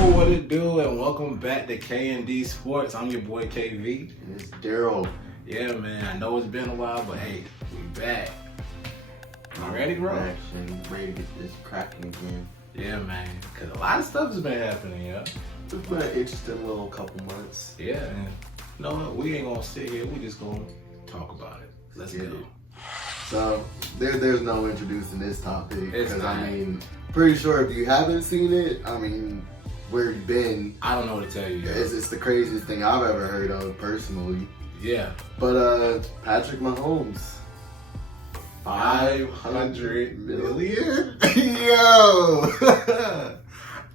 what it do, and welcome back to K&Dsports. I'm your boy KV. And it's Daryl. Yeah, man, I know it's been a while, but hey, we back. You ready, bro? Actually, ready to get this cracking again. Yeah, man, because a lot of stuff has been happening, yeah. It's been an interesting little couple months. Yeah, and you know what? We ain't gonna sit here, we just gonna talk about it. Let's go. So, there's no introducing this topic. Because, I mean, pretty sure if you haven't seen it, I mean, where you been? I don't know what to tell you. It's the craziest thing I've ever heard of, personally. Yeah. But, Patrick Mahomes. 500 million? Yo!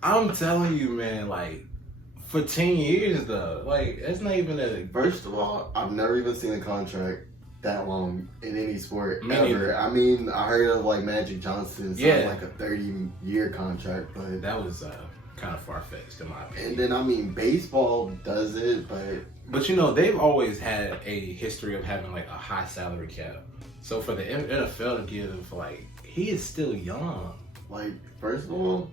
I'm telling you, man, like, for 10 years, though, like, that's not even a... First of all, I've never even seen a contract that long in any sport ever. Neither. I mean, I heard of like Magic Johnson signed like a 30-year contract, but that was kind of far-fetched in my opinion. And then I mean, baseball does it, but you know, they've always had a history of having like a high salary cap. So for the NFL to give, like, he is still young. Like, first of all,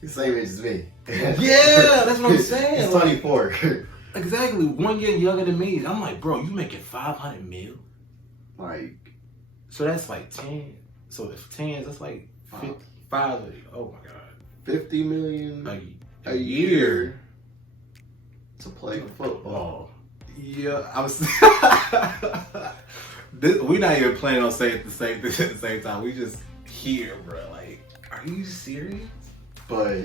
he's the same age as me. Yeah, that's what I'm saying. He's 24. Exactly, 1 year younger than me. I'm like, bro, you making 500 mil? Like, so that's like 10. So if 10 years, that's like 5. Oh my god, 50 million a year to play football. Yeah, I was. We're not even planning on saying the same thing at the same time. We just here, bro. Like, are you serious? But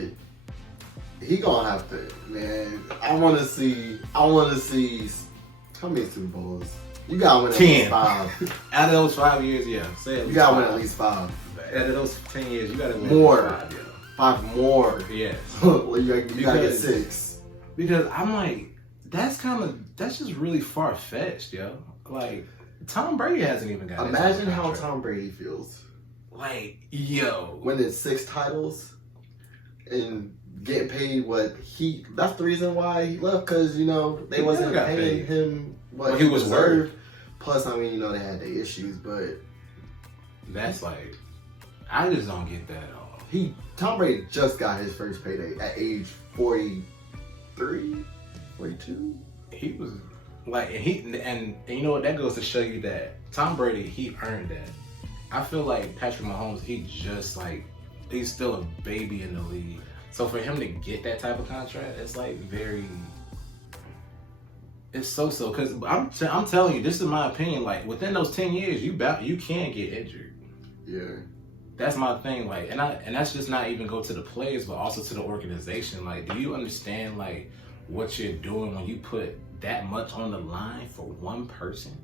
he gonna have to, man. I want to see how many Super Bowls. You gotta win at 10. least 5. Out of those 5 years, yeah. Say you gotta win at least 5. Out of those 10 years, you gotta win more. At least 5, yeah. 5 more. Yes. you gotta get 6. Because I'm like, that's just really far fetched, yo. Like, Tom Brady hasn't even got. Imagine how Tom Brady feels. Like, yo, winning 6 titles and getting paid what he. That's the reason why he left, because you know they wasn't paying him what he was worth. Plus, I mean, you know, they had their issues, but that's like, I just don't get that at all. Tom Brady just got his first payday at age 43, 42. He was like, and you know what? That goes to show you that Tom Brady, he earned that. I feel like Patrick Mahomes, he's still a baby in the league. So for him to get that type of contract, it's like it's so-so. Because I'm telling you, this is my opinion. Like, within those 10 years, you can get injured. Yeah. That's my thing. Like, and that's just not even go to the players, but also to the organization. Like, do you understand like what you're doing when you put that much on the line for one person?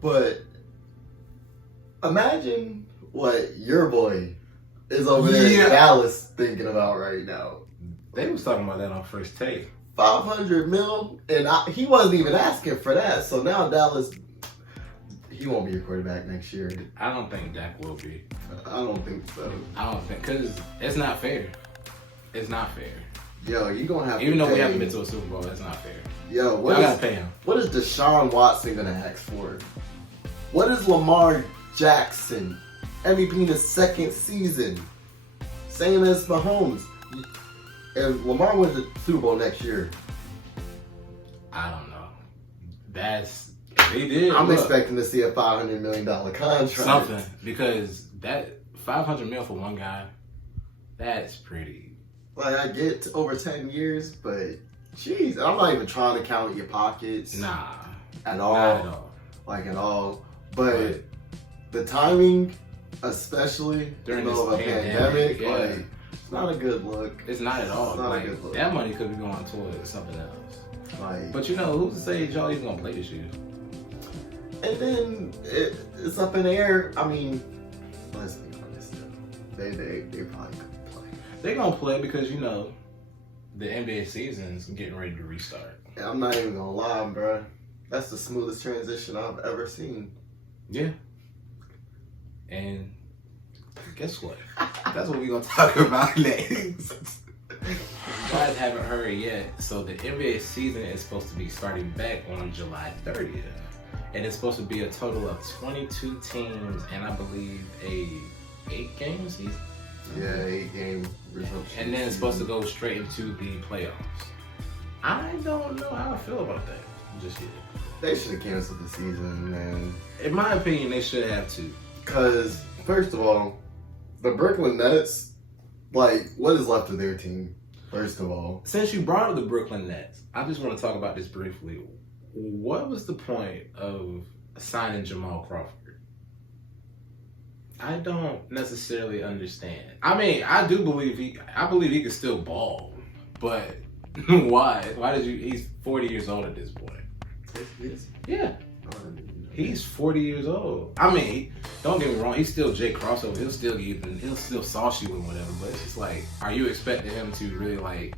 But imagine what your boy is over there in Dallas thinking about right now. They was talking about that on First Take. 500 mil, and he wasn't even asking for that. So now Dallas, he won't be your quarterback next year. I don't think Dak will be. I don't think so. I don't think, because it's not fair. It's not fair. Yo, you gonna have even though we haven't been to a Super Bowl, it's not fair. Yo, I gotta pay him. What is Deshaun Watson gonna ask for? What is Lamar Jackson? MVP in his 2nd season. Same as Mahomes. If Lamar wins the Super Bowl next year, I don't know. If they did, I'm expecting to see a $500 million contract. Something, because that $500 million for one guy, that's pretty. Like, I get over 10 years, but jeez, I'm not even trying to count your pockets. Nah. At all. Not at all. Like, at all. But the timing, especially during the middle of a pandemic, like, it's not a good look. It's not at all. It's not like, a good look. That money could be going towards something else. Like, but you know, who's to say y'all even gonna play this year? And then it's up in the air. I mean, let's be honest. They probably could play. They're gonna play because, you know, the NBA season's getting ready to restart. And I'm not even gonna lie, bro. That's the smoothest transition I've ever seen. Yeah. And guess what? That's what we're gonna talk about next. You guys haven't heard yet. So the NBA season is supposed to be starting back on July 30th. And it's supposed to be a total of 22 teams and I believe a 8-game season. Yeah, 8-game resumption. And then it's supposed to go straight into the playoffs. I don't know how I feel about that just yet. They should have canceled the season, man. In my opinion, they should have to. Because, first of all, the Brooklyn Nets, like, what is left of their team, first of all? Since you brought up the Brooklyn Nets, I just want to talk about this briefly. What was the point of signing Jamal Crawford? I don't necessarily understand. I mean, I believe he could still ball, but why? Why did you? He's 40 years old at this point. Yeah. He's 40 years old. I mean, don't get me wrong. He's still Jay Crossover. He'll still sauce you and whatever. But it's just like, are you expecting him to really like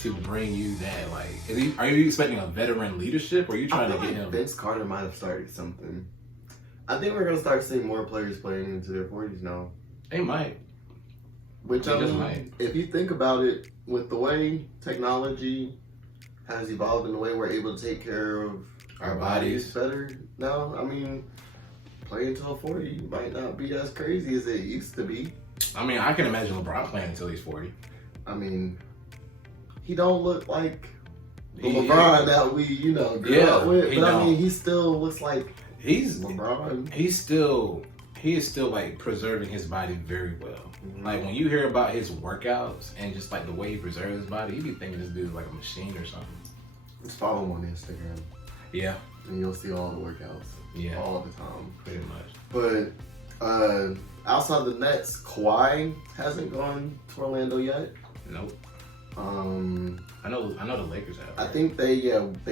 to bring you that? Like, are you expecting a veteran leadership, or are you trying to get him? Vince Carter might have started something. I think we're gonna start seeing more players playing into their 40s now. They might. Which if you think about it, with the way technology has evolved in the way we're able to take care of our bodies better now, I mean, playing until 40 might not be as crazy as it used to be. I mean, I can imagine LeBron playing until he's 40. I mean, he don't look like the LeBron that we, grew up with. But I mean, he still looks like he's LeBron. He is still like preserving his body very well. Mm-hmm. Like when you hear about his workouts and just like the way he preserves his body, you be thinking this dude's like a machine or something. Just follow him on Instagram. Yeah. And you'll see all the workouts. Yeah. All the time. Pretty much. But outside the Nets, Kawhi hasn't gone to Orlando yet. Nope. I know the Lakers have. I think they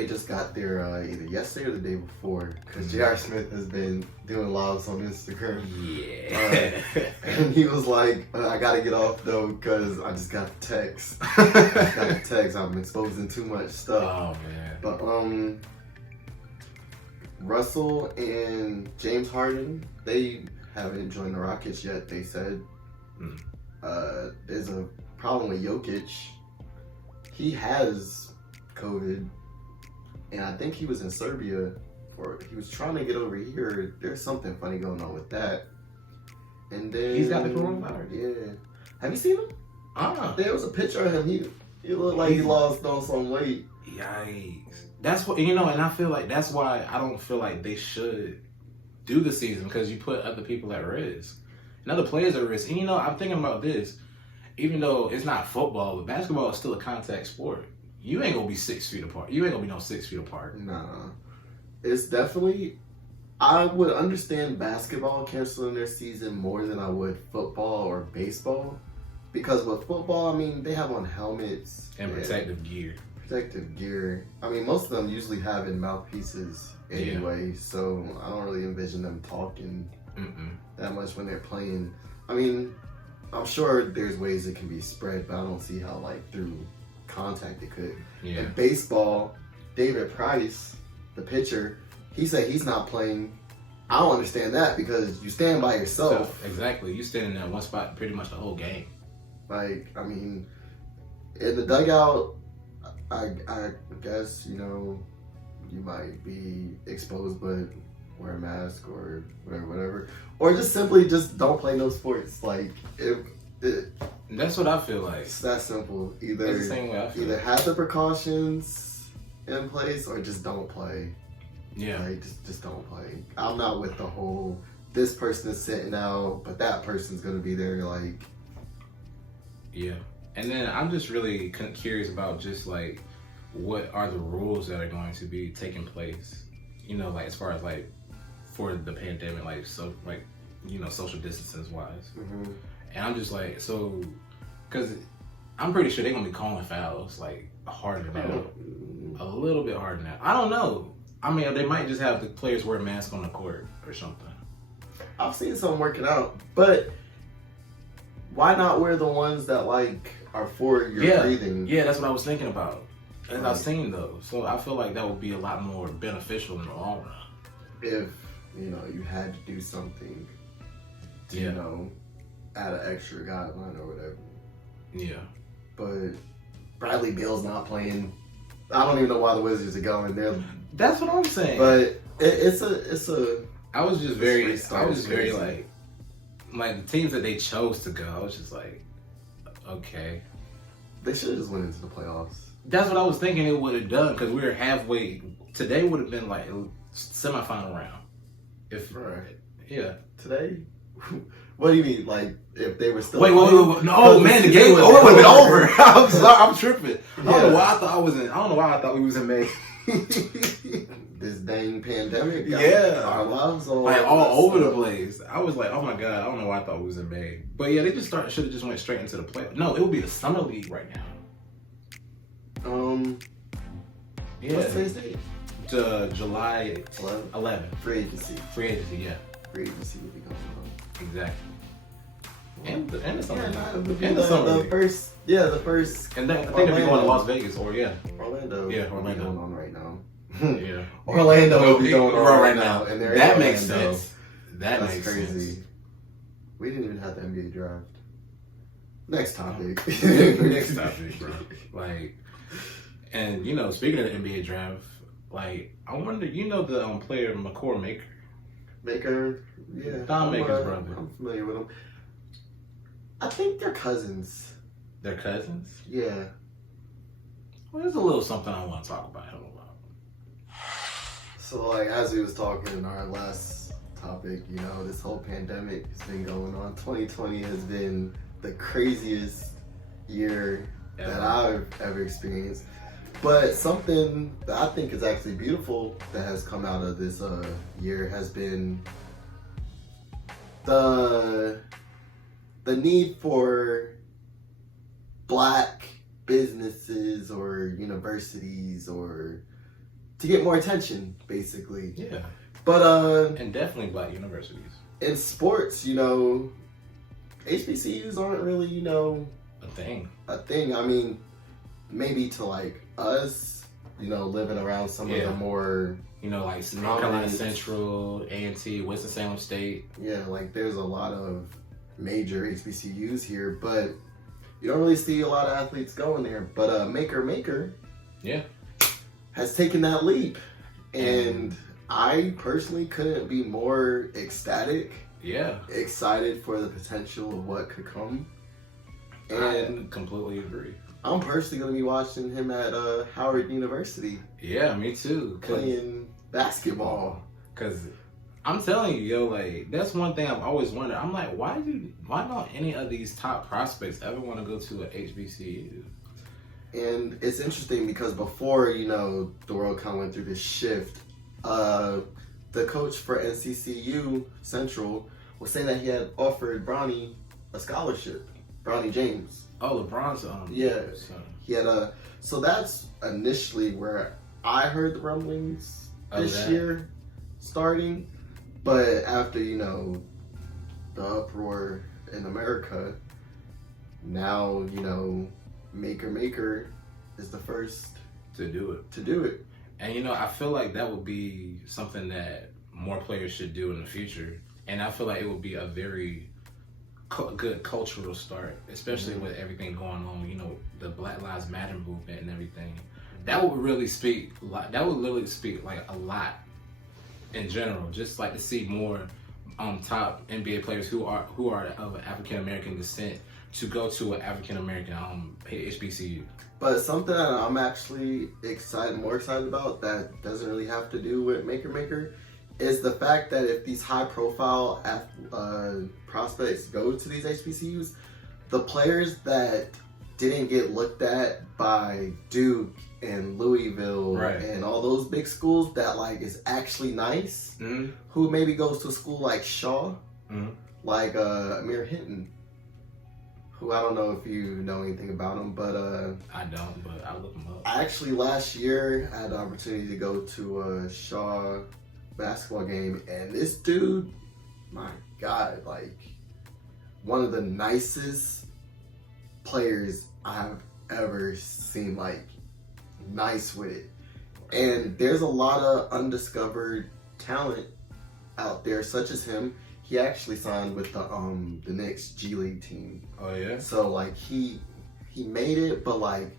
just got there either yesterday or the day before, because J.R. Smith has been doing lives on Instagram. Yeah. And he was like, I gotta get off though because I just got the text. I'm exposing too much stuff. Oh man. But Russell and James Harden, they haven't joined the Rockets yet. They said there's a problem with Jokic. He has COVID, and I think he was in Serbia, or he was trying to get over here. There's something funny going on with that. And then he's got the coronavirus. Yeah. Have you seen him? There was a picture of him. He looked like he lost on some weight. Yikes. That's what, and I feel like that's why I don't feel like they should do the season, because you put other people at risk. And other players at risk. And I'm thinking about this. Even though it's not football, but basketball is still a contact sport. You ain't gonna be 6 feet apart. You ain't gonna be no 6 feet apart. Nah. It's definitely, I would understand basketball canceling their season more than I would football or baseball. Because with football, I mean, they have on helmets. And protective gear. I mean, most of them usually have in mouthpieces anyway, so I don't really envision them talking that much when they're playing. I mean, I'm sure there's ways it can be spread, but I don't see how, like, through contact it could. Yeah. In baseball, David Price, the pitcher, he said he's not playing. I don't understand that, because you stand by yourself. So, exactly. You stand in that one spot pretty much the whole game. Like, I mean, in the dugout, I guess, you might be exposed, but wear a mask or whatever. Or just simply just don't play no sports. Like, that's what I feel like. It's that simple. That's the same way I feel. Either have the precautions in place or just don't play. Yeah. Like, just don't play. I'm not with the whole, this person is sitting out, but that person's going to be there, like. Yeah. And then I'm just really curious about just, like, what are the rules that are going to be taking place, like, as far as, like, for the pandemic, like, so, like, social distancing wise. Mm-hmm. And I'm just like, so, because I'm pretty sure they're going to be calling fouls, like, harder now. A little bit harder now. I don't know. I mean, they might just have the players wear masks on the court or something. I've seen some working out, but why not wear the ones that, like, are for your breathing? Yeah, that's what I was thinking about. And I've seen those. So I feel like that would be a lot more beneficial in the long run. If, you had to do something to, add an extra guideline or whatever. Yeah. But Bradley Beal's not playing. I don't even know why the Wizards are going there. That's what I'm saying. But it's a. I was just very like, like the teams that they chose to go, I was just like, okay. They should have just went into the playoffs. That's what I was thinking it would have done because we were halfway. Today would have been like semifinal round. If Right. yeah. Today? What do you mean? Like, if they were still Wait. No, man, the game would have been over. I'm sorry, I'm tripping. I don't know why I thought I was in. I don't know why I thought we was in May. This dang pandemic got our lives all over the place. I was like, oh my god, I don't know why I thought we was in May. But yeah, they just should have just went straight into the play. No, it would be the summer league right now. Yeah. What's today's date? July 11. Free agency. Free agency, yeah. Free agency will be going on. Exactly. And the summer. Yeah, And the summer. The first. And then I think they'll be going to Las Vegas or Orlando. Yeah, Orlando. Going on right now. Yeah. Orlando will be going on right now. And that makes sense. That's crazy. Sense. We didn't even have the NBA draft. Next topic. Next topic, bro. Like, and speaking of the NBA draft, like, I wonder, the player McCord Maker, yeah. Don Maker's brother. I'm familiar with him. I think they're cousins. They're cousins? Yeah. Well, there's a little something I want to talk about him about. So, like, as we was talking in our last topic, this whole pandemic has been going on. 2020 has been the craziest year that I've ever experienced. But something that I think is actually beautiful that has come out of this year has been the need for Black businesses or universities or to get more attention, basically. Yeah. But and definitely Black universities. In sports, HBCUs aren't really, a thing. I mean, maybe to like us, living around some of the more, like North Carolina Central, A&T, Winston-Salem State. Yeah, like there's a lot of major HBCUs here, but you don't really see a lot of athletes going there. But Maker, yeah, has taken that leap, and I personally couldn't be more ecstatic. Yeah, excited for the potential of what could come. And I completely agree. I'm personally going to be watching him at Howard University. Yeah, me too. Playing basketball. Because I'm telling you, like, that's one thing I've always wondered. I'm like, why don't any of these top prospects ever want to go to an HBCU? And it's interesting because before, the world kind of went through this shift, the coach for NCCU Central was saying that he had offered Bronny a scholarship. Bronny James. Oh, LeBron's yeah. He had so that's initially where I heard the rumblings this year starting. But after, the uproar in America, now, Maker is the first to do it. And I feel like that would be something that more players should do in the future. And I feel like it would be a very good cultural start, especially with everything going on, the Black Lives Matter movement and everything. That would really speak, like a lot in general. Just like to see more top NBA players who are of African American descent to go to an African American HBCU. But something that I'm actually more excited about that doesn't really have to do with Maker is the fact that if these high profile prospects go to these HBCUs, the players that didn't get looked at by Duke and Louisville and all those big schools that like is actually nice, who maybe goes to a school like Shaw, like Amir Hinton, who I don't know if you know anything about him, but I don't, but I'll look him up. I actually last year had the opportunity to go to a Shaw basketball game, and this dude, my God, like one of the nicest players I've ever seen, like nice with it. And there's a lot of undiscovered talent out there, such as him. He actually signed with the Knicks G League team. Oh yeah. So like he made it, but like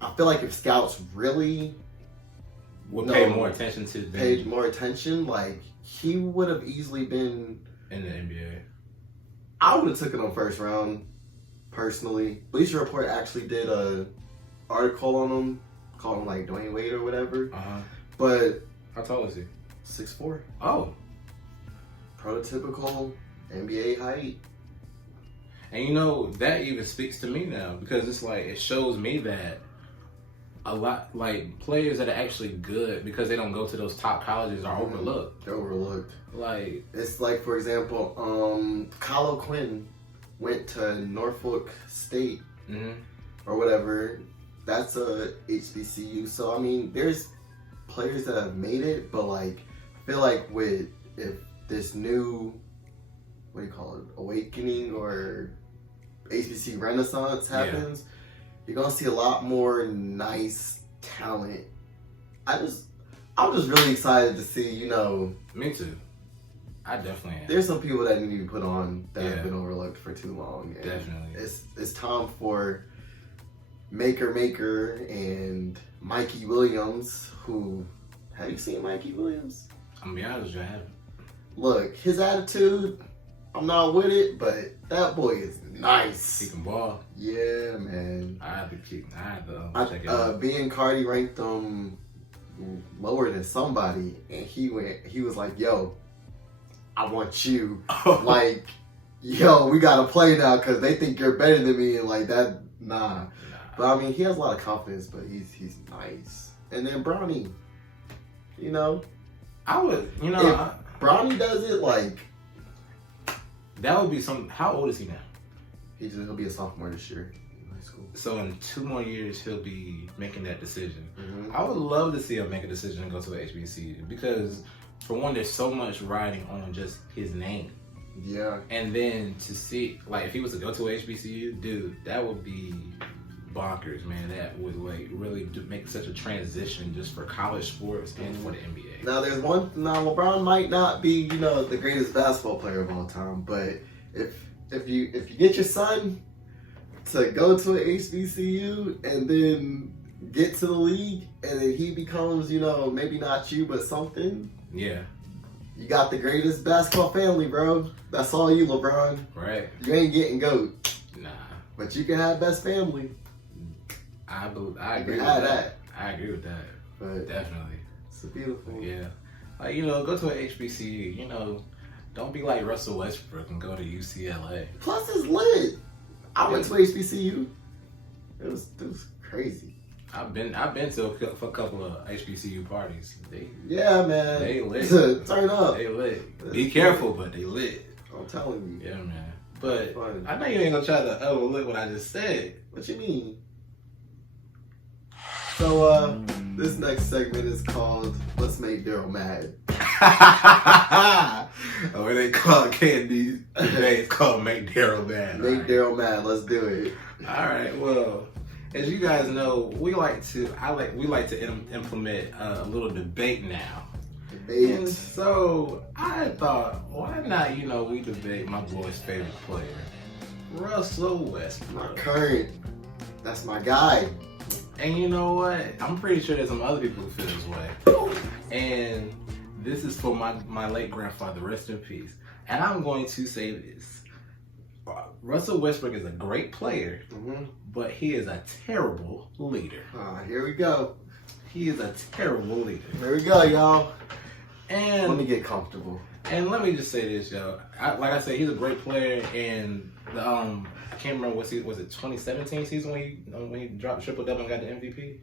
I feel like if scouts really paid more attention to them, paid more attention, like he would have easily been in the NBA. I would have took it on first round, personally. Bleacher Report actually did a article on him, called him like Dwayne Wade or whatever. But how tall is he? 6'4". Oh, Prototypical NBA height. and you know that even speaks to me now because it's like it shows me that a lot like players that are actually good because they don't go to those top colleges are overlooked. They're overlooked. Like it's like, for example, Kyle O'Quinn went to Norfolk State or whatever. That's a HBCU. So I mean, there's players that have made it, but like I feel like if this new, what do you call it, awakening or HBC renaissance happens, you're gonna see a lot more nice talent. I'm just really excited to see, you know. Me too. I definitely am. There's some people that need to be put on that have been overlooked for too long. And definitely. It's time for Maker and Mikey Williams, who, have you seen Mikey Williams? I'm gonna be honest with you, I haven't. Look, his attitude, I'm not with it, but that boy is nice. He can ball. Yeah, man. I have to check it out. B and Cardi ranked him lower than somebody, and he was like, yo, I want you. Like, yo, we gotta play now because they think you're better than me, and like that, nah. But I mean, he has a lot of confidence, but he's nice. And then Bronny, you know. I would, you know. If Bronny does it, like. That would be some. How old is he now? He'll be a sophomore this year in high school. So in 2 more years, he'll be making that decision. I would love to see him make a decision and go to a HBCU because, for one, there's so much riding on just his name. Yeah. And then to see, like, if he was to go to a HBCU, dude, that would be bonkers, man. That would like really make such a transition just for college sports and for the NBA. Now there's one. Now LeBron might not be, you know, the greatest basketball player of all time, but if you get your son to go to an HBCU and then get to the league and then he becomes, you know, maybe not you but something. Yeah. You got the greatest basketball family, bro. That's all you, LeBron. Right. You ain't getting GOAT. Nah. But you can have best family. I agree with that. I agree with that. But definitely. It's beautiful. Yeah. Like, you know, go to an HBCU, you know, don't be like Russell Westbrook and go to UCLA. Plus it's lit. I went to HBCU. It was crazy. I've been to a couple of HBCU parties. Yeah, man. They lit. Turn up. They lit. Be careful, but they lit. I'm telling you. Yeah, man. But I know you ain't gonna try to overlook what I just said. What you mean? So this next segment is called "Let's Make Daryl Mad." Oh, it ain't called Candy. It's called Make Daryl Mad. Make Daryl mad. Let's do it. All right. Well, as you guys know, we like to implement a little debate now. Debate. And so I thought, why not? You know, we debate my boy's favorite player, Russell Westbrook. My current. That's my guy. And you know what? I'm pretty sure there's some other people who feel this way. And this is for my late grandfather, rest in peace. And I'm going to say this. Russell Westbrook is a great player, but he is a terrible leader. Here we go. He is a terrible leader. Here we go, y'all. And let me get comfortable. And let me just say this, y'all. Like I said, he's a great player, and the I can't remember was it 2017 season when he dropped triple double and got the MVP?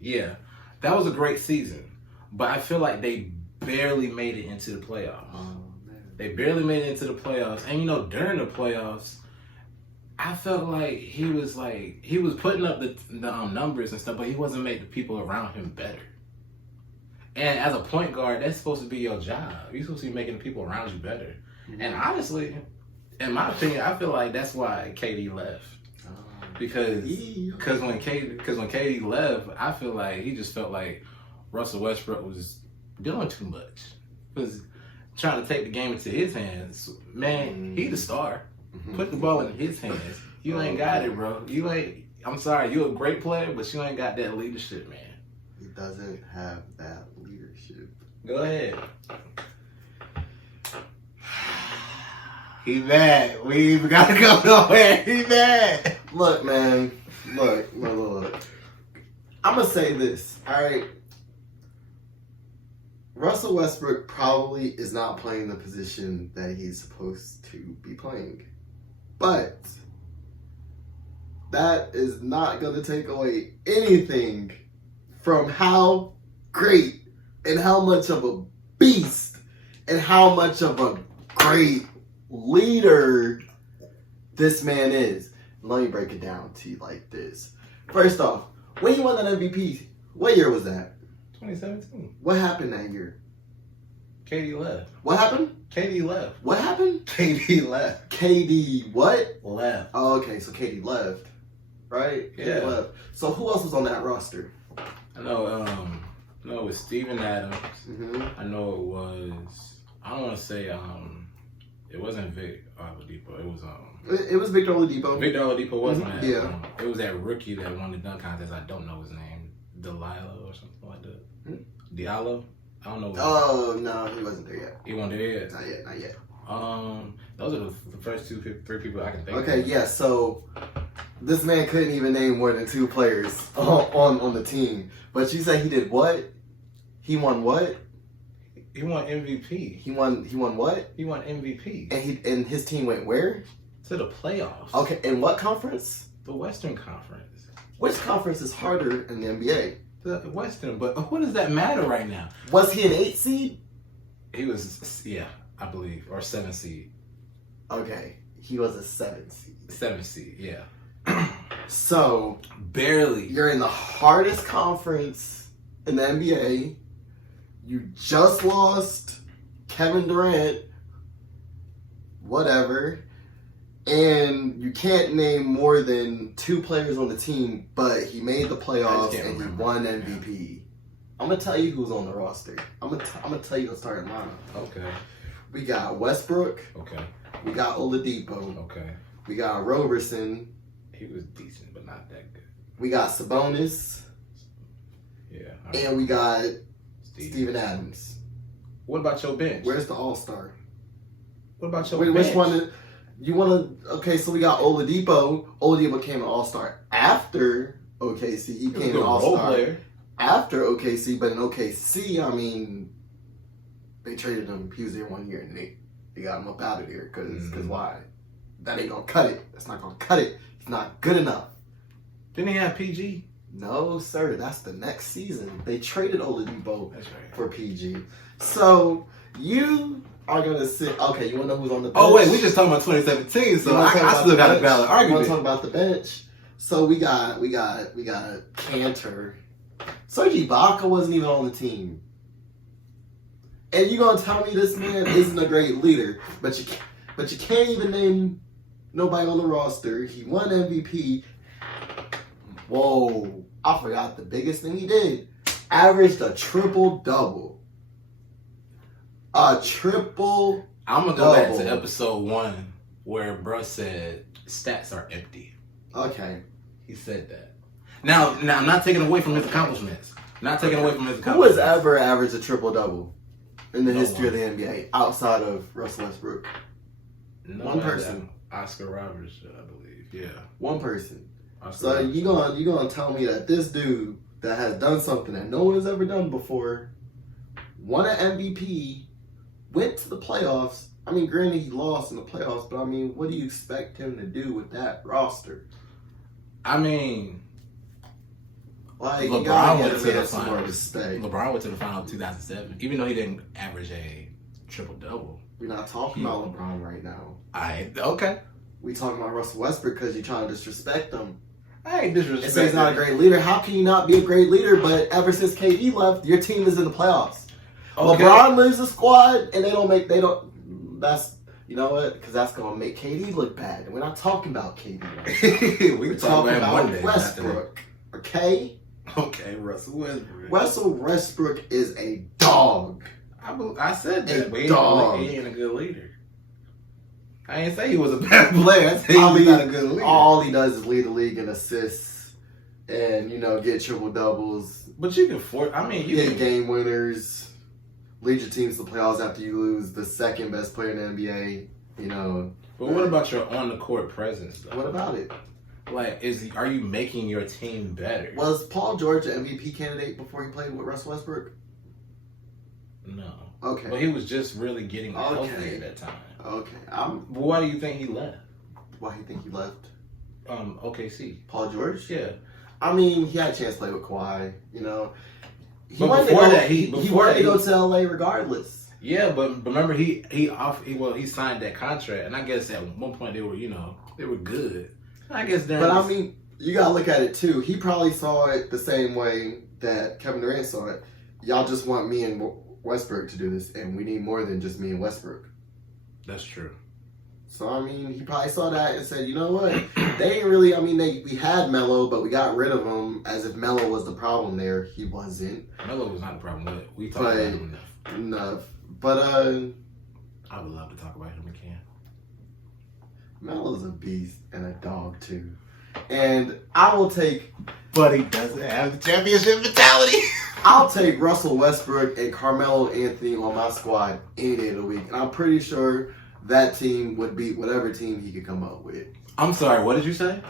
Yeah. That was a great season. But I feel like they barely made it into the playoffs. Oh, man. They barely made it into the playoffs. And you know, during the playoffs, I felt like he was putting up the numbers and stuff, but he wasn't making the people around him better. And as a point guard, that's supposed to be your job. You're supposed to be making the people around you better. And honestly, in my opinion, I feel like that's why KD left. Because when KD left, I feel like he just felt like Russell Westbrook was doing too much. Was trying to take the game into his hands. Man, he the star. Put the ball in his hands. You ain't got it, bro. I'm sorry, you're a great player, but you ain't got that leadership, man. He doesn't have that leadership. Go ahead. He mad. We even gotta go nowhere. He mad. Look, man. Look. I'm gonna say this. All right. Russell Westbrook probably is not playing the position that he's supposed to be playing, but that is not going to take away anything from how great and how much of a beast and how much of a great leader this man is. Let me break it down to you like this. First off, when he won that MVP, what year was that? 2017. What happened that year? KD left. What happened? KD left. What happened? KD left. KD what? Left. Oh, okay, so KD left. Right? Yeah. KD left. So who else was on that roster? I know, it was Steven Adams. Mm-hmm. I know it was, I don't want to say, it wasn't Vic Oladipo. It was, It was Victor Oladipo. Victor Oladipo was on that. Yeah. It was that rookie that won the dunk contest. I don't know his name. Delilah or something like that. Diallo? I don't know. Oh, no, he wasn't there yet. He wasn't there yet? Not yet. Those are the first three people I can think of. Okay, yeah, so this man couldn't even name more than 2 players on the team. But you say he did what? He won what? He won MVP. He won what? He won MVP. And his team went where? To the playoffs. Okay, in what conference? The Western Conference. Which conference is harder in the NBA? The Western, but what does that matter right now? Was he an 8 seed? He was, yeah, I believe, or 7 seed. Okay, he was a 7 seed. 7 seed, yeah. So barely. You're in the hardest conference in the NBA. You just lost Kevin Durant, whatever, and you can't name more than 2 players on the team, but he made the playoffs and he won MVP. I'm gonna tell you who's on the roster. I'm gonna tell you the starting lineup. Okay. We got Westbrook. Okay. We got Oladipo. Okay. We got Roberson. He was decent, but not that good. We got Sabonis. Yeah. And we got Steven Adams. What about your bench? Where's the All-Star? What about your bench? Which one? You want to? Okay, so we got Oladipo. Oladipo became an All-Star after OKC. He became an All-Star after OKC, but in OKC, I mean, they traded him. He was there 1 year, and they got him up out of there because why? That ain't gonna cut it. That's not gonna cut it. It's not good enough. Didn't he have PG? No, sir. That's the next season. They traded Oladipo for PG. So you are gonna sit. Okay, you wanna know who's on the bench? Oh wait, we just talking about 2017, so I still got a valid argument. You wanna talk about the bench? So we got Cantor. Serge Ibaka wasn't even on the team, and you gonna tell me this man isn't a great leader? But you can't even name nobody on the roster. He won MVP. Whoa, I forgot the biggest thing he did. Averaged a triple-double. A triple-double. I'm going to go back to episode 1 where bruh said stats are empty. Okay. He said that. Now I'm not taking away from his accomplishments. Who has ever averaged a triple-double in the history of the NBA outside of Russell Westbrook? One person. Oscar Roberts, I believe. Yeah. One person. So you gonna tell me that this dude that has done something that no one has ever done before, won an MVP, went to the playoffs. I mean, granted he lost in the playoffs, but I mean, what do you expect him to do with that roster? I mean, like LeBron went to the finals. LeBron went to the final 2007, even though he didn't average a triple-double. We're not talking about LeBron right now. Okay. We talking about Russell Westbrook because you're trying to disrespect him. I ain't disrespecting. And say he's not a great leader. How can you not be a great leader? But ever since KD left, your team is in the playoffs. Okay. LeBron leaves the squad, and that's, you know what? Because that's going to make KD look bad. And we're not talking about KD. We're talking about Westbrook. Okay? Okay, Russell Westbrook. Russell Westbrook is a dog. I said that, but he ain't a good leader. I ain't say he was a bad player. I said he was not a good leader. All he does is lead the league in assists and, get triple-doubles. But you can you get game winners, lead your teams to the playoffs after you lose the second best player in the NBA. You know. But what about your on the court presence though? What about it? Like, are you making your team better? Was Paul George an MVP candidate before he played with Russell Westbrook? No. Okay. But he was just really getting healthy at that time. Okay. But why do you think he left? Why do you think he left? OKC. Paul George? Yeah. I mean, he had a chance to play with Kawhi, you know. He wanted to go to LA regardless. Yeah, but remember he signed that contract, and I guess at one point they were good. I guess but I mean, you gotta look at it too. He probably saw it the same way that Kevin Durant saw it. Y'all just want me and Westbrook to do this, and we need more than just me and Westbrook. That's true. So I mean, he probably saw that and said, you know what? They ain't really. I mean, we had Melo, but we got rid of him as if Melo was the problem there. He wasn't. Melo was not the problem. We talked about him enough. But I would love to talk about him again. Melo's a beast and a dog too. And I will take. But he doesn't have the championship mentality. I'll take Russell Westbrook and Carmelo Anthony on my squad any day of the week. And I'm pretty sure that team would beat whatever team he could come up with. I'm sorry, what did you say?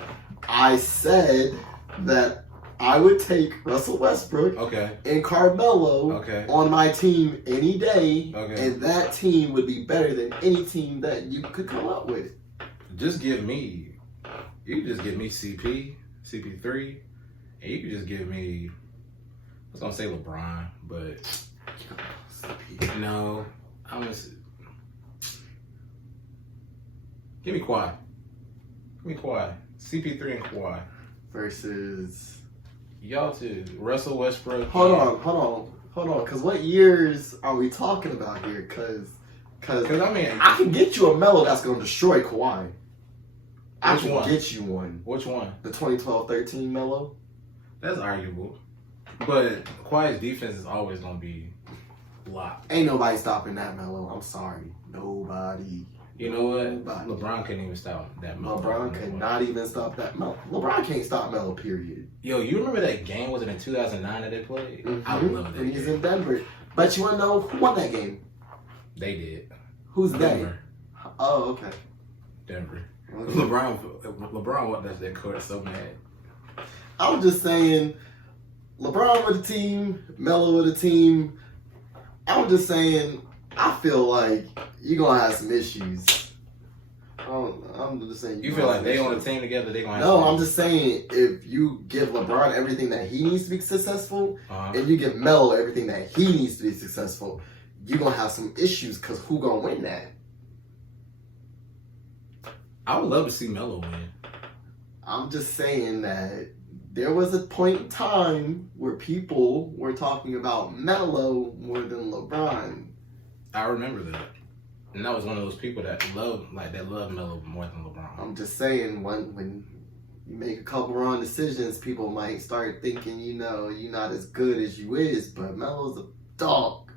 I said that I would take Russell Westbrook and Carmelo on my team any day, and that team would be better than any team that you could come up with. You can just give me CP3, and you can just give me, I was going to say LeBron, but no, I'm going to give me Kawhi. CP3 and Kawhi. Versus y'all two. Russell Westbrook. Hold on. Because what years are we talking about here? Because I mean, I can get you a Melo that's going to destroy Kawhi. I can get you one. Which one? The 2012-13 Melo. That's arguable. But Kawhi's defense is always going to be locked. Ain't nobody stopping that Melo. I'm sorry. Nobody. You know what? LeBron couldn't even stop that Melo. LeBron cannot even stop that Melo. LeBron can't stop Melo, period. Yo, you remember that game? Was it in 2009 that they played? Mm-hmm. I love that game. He's in Denver. But you want to know who won that game? They did. Who's Denver? Oh, okay. Denver. Okay. LeBron went that court so mad. I'm just saying, LeBron with a team, Melo with a team. I'm just saying, I feel like you're going to have some issues. I'm just saying. You feel like they on a team together, they going to have No, I'm just saying, if you give LeBron everything that he needs to be successful, and you give Melo everything that he needs to be successful, you're going to have some issues because who going to win that? I would love to see Melo win. I'm just saying that there was a point in time where people were talking about Melo more than LeBron. I remember that. And that was one of those people that love Melo more than LeBron. I'm just saying, when you make a couple wrong decisions, people might start thinking, you're not as good as you is, but Melo's a dog.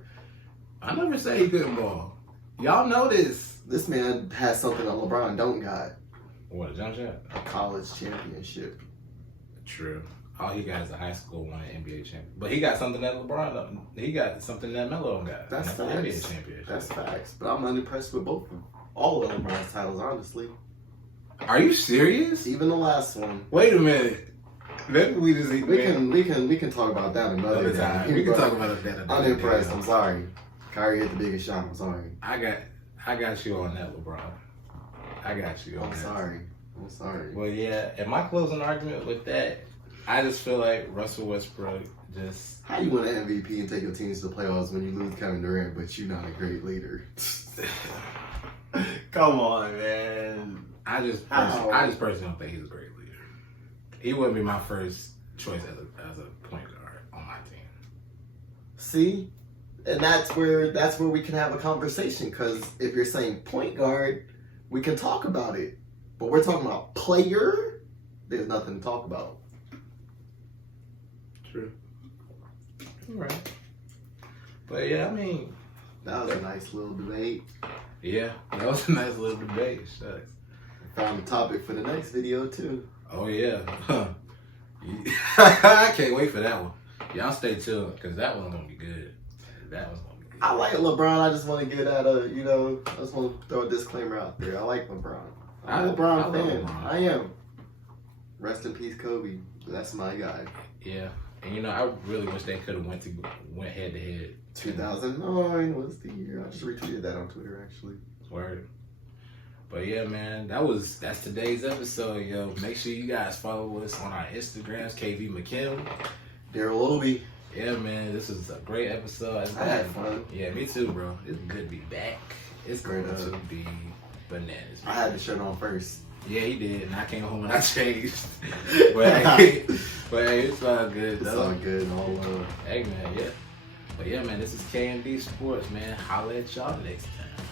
I never say he couldn't ball. Y'all know this. This man has something that LeBron don't got. What, a jump shot? A college championship. True. All he got is a high school one NBA champion. But he got something that LeBron don't. He got something that Melo don't got. That's facts. NBA championship. That's facts. But I'm unimpressed with both of them. All of LeBron's titles, honestly. Are you serious? Even the last one. Wait a minute. Maybe we just we can talk about that another time. We can talk about that another unimpressed. I'm sorry. Kyrie hit the biggest shot. I'm sorry. I got you on that, LeBron. I got you on that. I'm sorry. Well, yeah. In my closing argument with that, I just feel like Russell Westbrook just... How you win an MVP and take your teams to the playoffs when you lose Kevin Durant, but you're not a great leader? Come on, man. I just personally don't think he's a great leader. He wouldn't be my first choice as a point guard on my team. See? And that's where we can have a conversation, because if you're saying point guard, we can talk about it. But we're talking about player, there's nothing to talk about. True. All right. But yeah, I mean, that was a nice little debate. Yeah, that was a nice little debate. Shucks. I found a topic for the next video too. Oh yeah. I can't wait for that one. Y'all stay tuned, because that one's gonna be good. That one's gonna be good. I like LeBron. I just want to get at a, you know, I just want to throw a disclaimer out there. I like LeBron. I'm a LeBron fan. I am. Rest in peace, Kobe. That's my guy. Yeah. And, you know, I really wish they could have went head to head. 2009 was the year. I just retweeted that on Twitter, actually. Word. But yeah, man, that's today's episode, yo. Make sure you guys follow us on our Instagrams, KV McKim. Daryl Obi. Yeah, man, this is a great episode. I had fun. Yeah, me too, bro. It's good to be back. It's going to be bananas. I had the shirt on first. Yeah, he did, and I came home and I changed. but hey, it's all good, though. It's all good, all love. Hey, man, yeah. But yeah, man, this is K&D Sports, man. Holla at y'all next time.